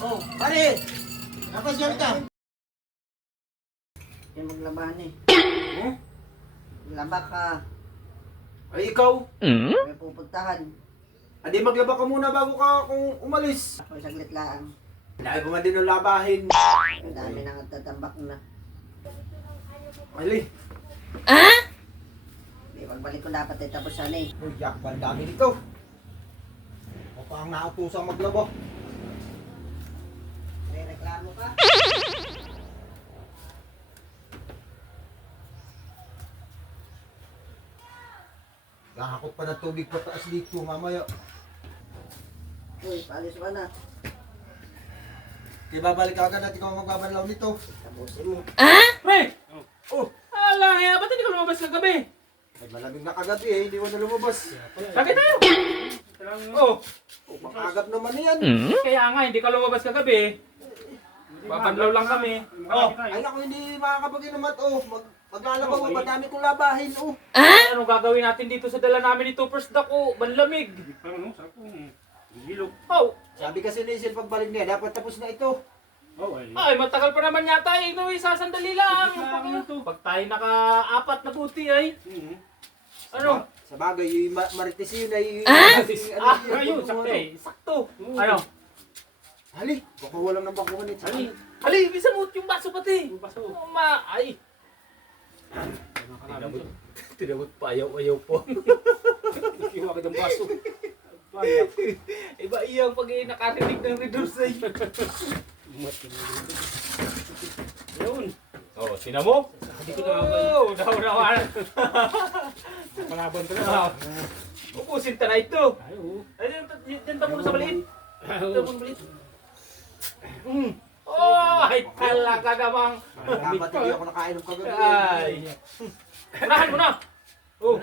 Oh, pare! Napasyal ka! Yung maglabahan eh. Hmm? Laba ka. Ay, ikaw? May pupuntahan. Adi, maglaba ka muna bago ka kung umalis. Ako saglit lang. Dahil ko nga din ang labahin. Ang dami nang nagtatambak na. Ali. Di, pagbalik ko dapat eh, tapos sana eh. Uy, Jack, ang dami dito. Ako pa ang nautusang maglaba. May reklamo ka? Lahakot pa ng tubig pataas dito mamaya. Uy, paalis ka na. Di babalik ka agad at ikaw magbabanlaw nito. Tapusin mo. Pre! Oh, Ala, ba't hindi ka lumabas ng gabi? ay malamig na kagabi eh, hindi mo na lumabas. Bakit tayo? Oh, Oh, makagap naman yan. kaya nga, hindi ka lumabas kagabi. Babanlaw lang kami. Oh, Ay naku, hindi makakapag-inumat. Oh, maglalaba mo, madami kong labahin. Oh. anong gagawin natin dito sa dala namin ito? First dako, banlamig. Oh, Sabi kasi ni Isil, pagbalik niya, dapat tapos na ito. ay, matagal pa naman yata eh. No, sasandali lang. Pag tayo naka-apat na buti ay. Ano? Sa bagay, yung marites yun ay... Ayun, sakto eh. Sakto. Ano? Hali, baka walang ng bakuhan ito. Ali, Ali, bisa mo yung baso pati. Ay. Tinabot pa, ayaw po. Kiwa ka ng baso. Iba iyang pag nakarinig ng reduce. Yun. Oh, sina mo? Hindi ko na daw. Palaban ka na. Upusin ta na ito. Ay, diyan ta muna sa maliit. Ito muna maliit. Oh, ay talaga namang. Dapat hindi ako nakainom kagabi. Ay. Unahan mo na. Oh.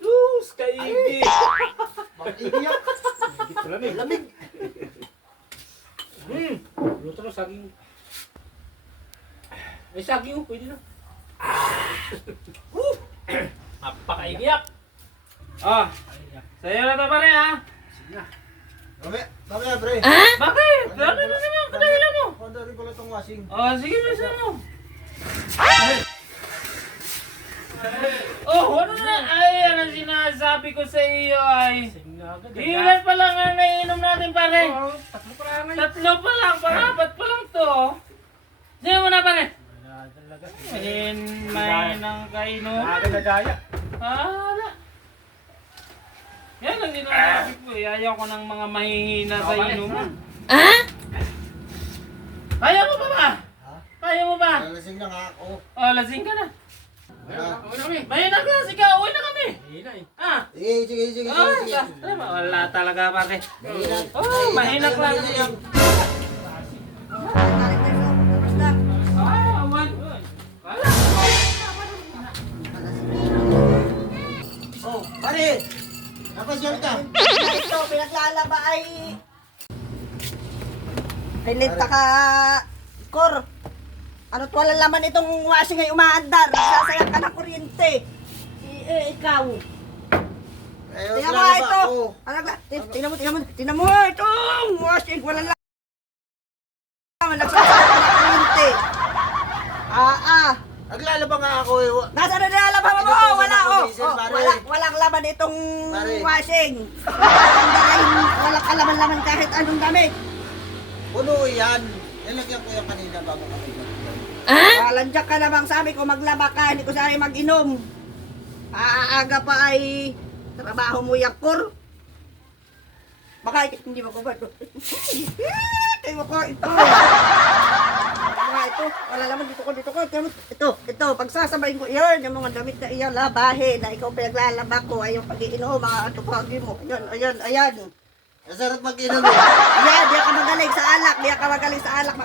Luz, kaigi. Mag-iiyak. Ay, lamig. Luto na saging. May saging oh, pwede na. Napakaigiyak. Ah, sa'yo na ito pa rin ha. Mamaya, pre. Bakit? Ano na naman? Kadahilan mo. Panda rin pala itong washing. Oh, sige, bisa mo. Oh, ano na? Ay, ano sinasabi ko sa iyo ay. Ilan pa lang ang naiinom natin pare? Tatlo pa lang, pang-apat pa lang to. Sige mo na pare. May nang kainom. Nadaya. Hala. Yan lang din ang sabi ko. Ayaw ko ng mga mahihina sa inuman. Kaya mo pa ba? Kaya mo ba? Lasing lang ako. Oh, lasing ka na. May naglasing ka. Uwi na kami. Ah. Sige. Wala talaga pare. Mahinag. Oh, mahinak lang. Balik tayo sa tapos lang. Ah, awan. Wala. Oh, pare. Napasyal ka. Ito, pinaglalaba ay... Pinita ka... Kor. Ano't wala laman itong washing ay umaandar. Sasayang ka ng kuryente. Ikaw. Eh, Tingnan mo maglalaba ito. ako. Tingnan mo ito. Washing, wala laman. Nagsasayang ka ng kuryente. Naglalaba nga ako eh. Nasaan na nilalaba mo? Inutusan Wala, ako, oh. Diesel, pare. Walang laman itong Pare. washing. Walang kalaman-laman kahit anong damit. Puno yan. Nilagyan ko yan kanina bago kami maglalaba. Walandiyak ka namang sabi ko maglaba ka, hindi ko sabi mag-inom. Aaga pa ay trabaho mo yakor. Baka hindi mo ko ba ito? Hindi mo ko ito. Ito, wala naman dito ko. Ito, pagsasabayin ko iyon, yung mga damit na iyan, labahin, na ikaw pinaglalaba ko, ay yung pag-iinom, mga atupagi mo. Ayan. Masarap mag-inom eh. Ayan, di ka magaling sa alak,